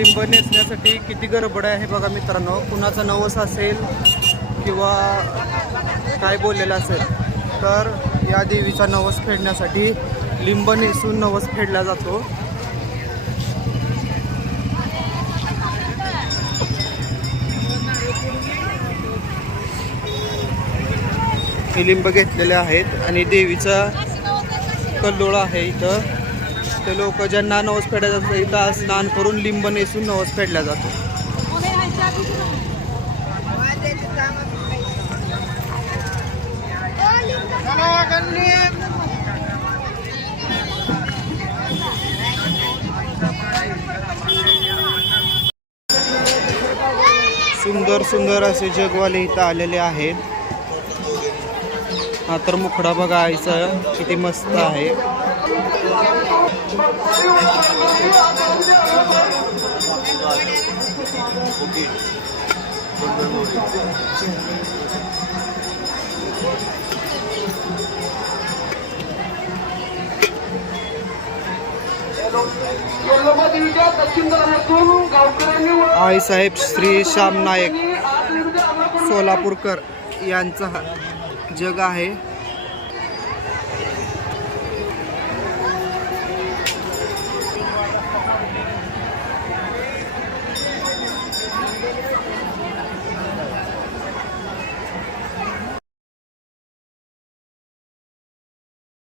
लिंब नेसण्यासाठी किती गडबड आहे बघा मित्रांनो. कुणाचा नवस असेल किंवा काय बोललेलं असेल तर या देवीचा नवस फेडण्यासाठी लिंब नेसून नवस फेडला जातो. हे लिंब घेतलेले आहेत आणि देवीचा कल्लोळ आहे इथं. ते लोक ज्यांना नवस फेडल्या जातो इथं स्नान करून लिंब नेसून नवस फेडला जातो. सुंदर सुंदर असे जगवाले इथं आलेले आहेत हा तर मुखडा बघायचा किती मस्त आहे. आईसाहेब श्री श्याम नाईक सोलापूरकर यांचा जग आहे.